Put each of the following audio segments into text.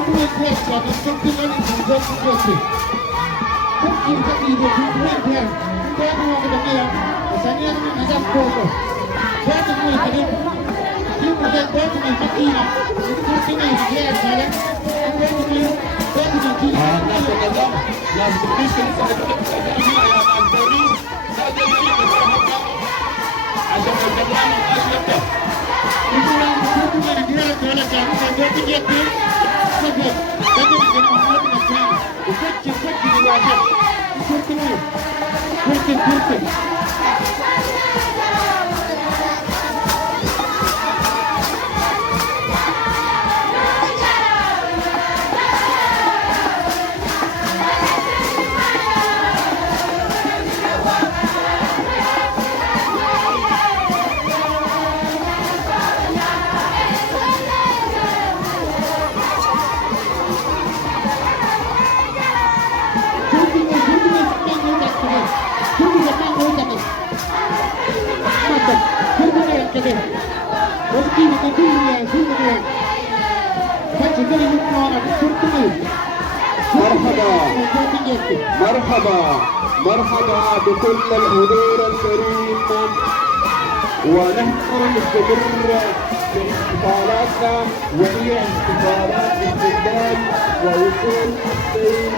Turku'yu kıyaslardı. Turku'ların içinde kıyası. Türkiye'de iyi bir Türkiye'den. Doğru olmadı ya. Sen yanına neden koydu? Doğru mu yedin? Yılmada doğru mu yedin? Türkiye'nin kıyasları. Doğru mu yedin? Las peticiones a la polis, sadece عشان الجماعة الأشرطة. يقول أنا بقول أنا جيران ولا جاهز أنا بيجي أقول سبب بدل من أمور الناس وفتش الواحد كرتين مرحبا بكل الحضور الكريم، ونحن نستمر في احتفالاتنا وهي احتفالات استقبال ووصول السيد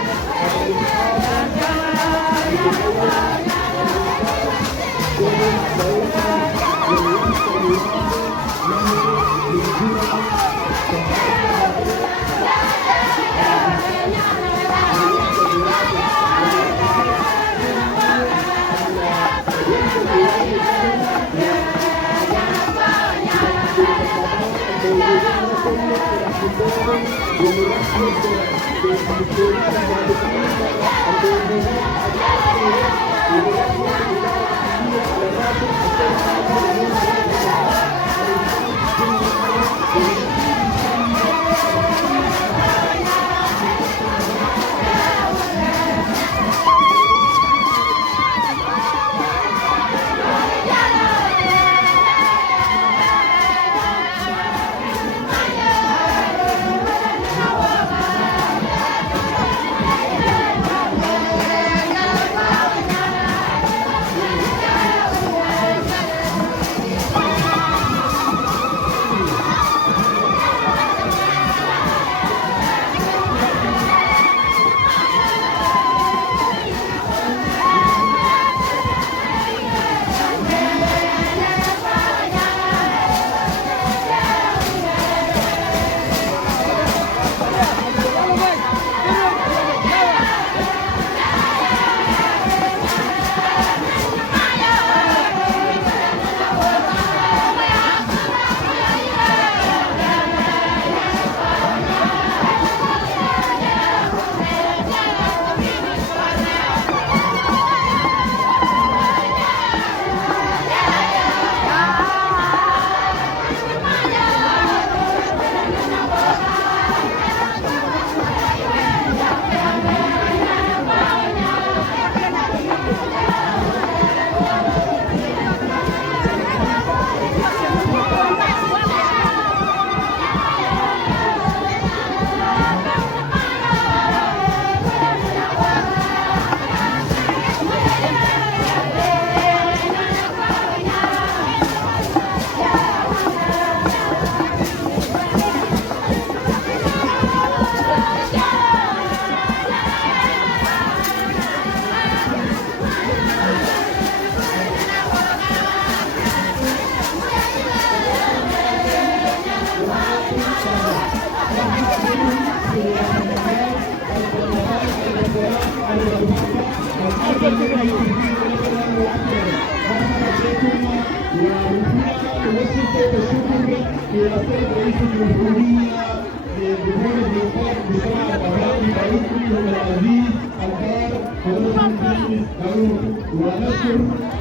ونشر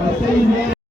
السيد